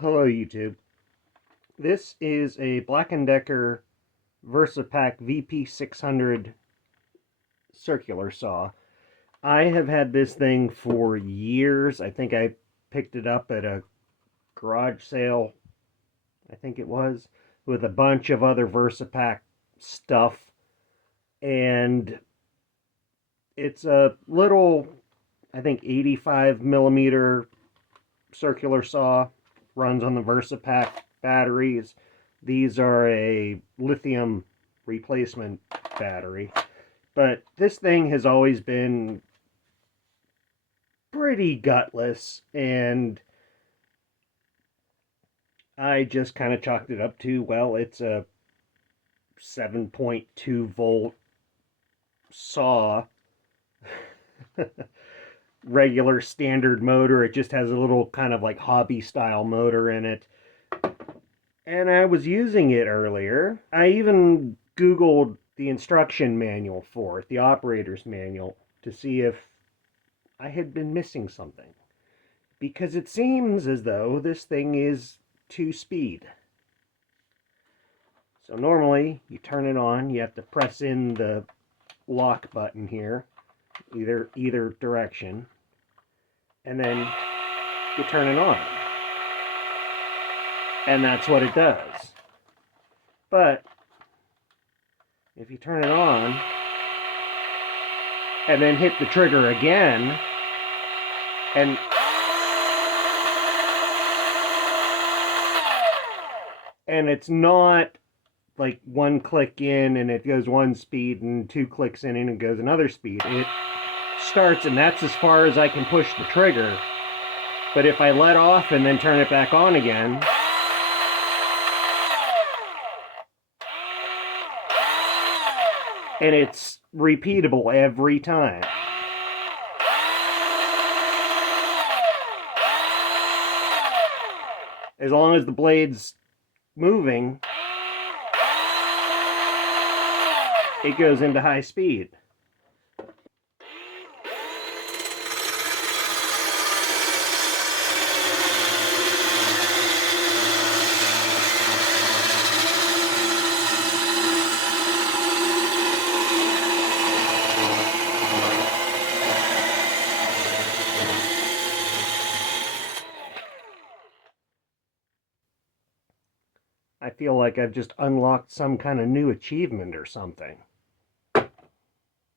Hello YouTube. This is a Black & Decker VersaPak VP600 circular saw. I have had this thing for years. I think I picked it up at a garage sale, I think it was, with a bunch of other VersaPak stuff. And it's a little, I think 85 millimeter circular saw, runs on the VersaPak batteries. These are a lithium replacement battery. But this thing has always been pretty gutless, and I just kind of chalked it up to, well, it's a 7.2 volt saw. Regular standard motor. It just has a little kind of like hobby style motor in it. And I was using it earlier. I even Googled the instruction manual for it, the operator's manual, to see if I had been missing something. Because it seems as though this thing is 2-speed. So normally, you turn it on, you have to press in the lock button here, either direction, and then you turn it on. And that's what it does. But if you turn it on and then hit the trigger again, and it's not like one click in and it goes one speed and 2 clicks in and it goes another speed. It starts, and that's as far as I can push the trigger. But if I let off and then turn it back on again, and it's repeatable every time. As long as the blade's moving, it goes into high speed. I feel like I've just unlocked some kind of new achievement or something.